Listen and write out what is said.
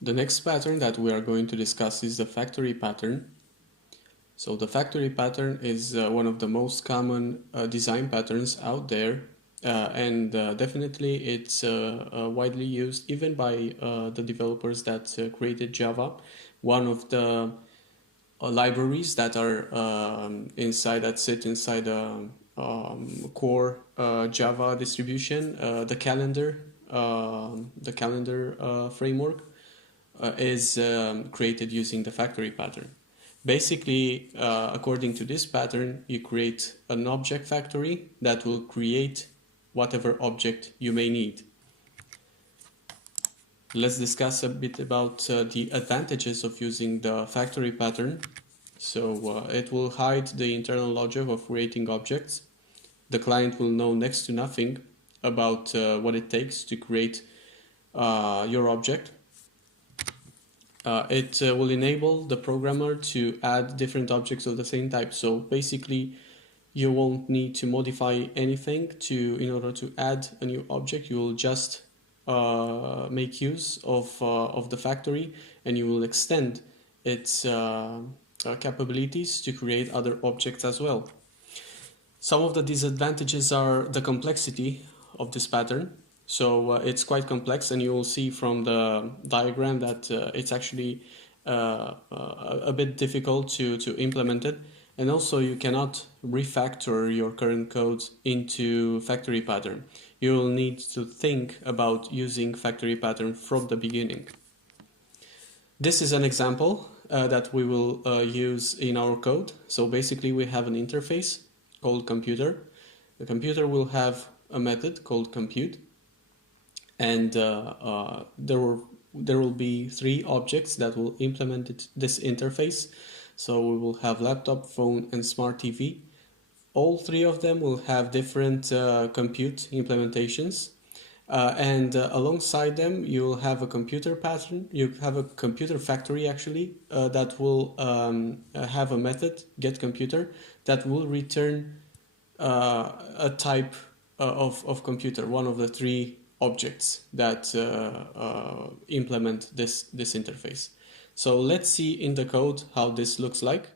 The next pattern that we are going to discuss is the factory pattern. So the factory pattern is one of the most common design patterns out there, and definitely it's widely used even by the developers that created Java. One of the libraries that are sit inside the core Java distribution, the calendar framework is created using the factory pattern. Basically, according to this pattern, you create an object factory that will create whatever object you may need. Let's discuss a bit about the advantages of using the factory pattern. So it will hide the internal logic of creating objects. The client will know next to nothing about what it takes to create your object. It will enable the programmer to add different objects of the same type. So basically, you won't need to modify anything in order to add a new object. You will just make use of the factory, and you will extend its capabilities to create other objects as well. Some of the disadvantages are the complexity of this pattern. So it's quite complex, and you will see from the diagram that it's actually a bit difficult to implement it. And also you cannot refactor your current code into factory pattern. You will need to think about using factory pattern from the beginning. This is an example that we will use in our code. So basically we have an interface called computer. The computer will have a method called compute, and there will be three objects that will implement this interface. So we will have laptop, phone, and smart TV. All three of them will have different compute implementations, and alongside them you will have a computer pattern. You have a computer factory actually that will have a method getComputer that will return a type of computer, one of the three objects that implement this interface. So let's see in the code how this looks like.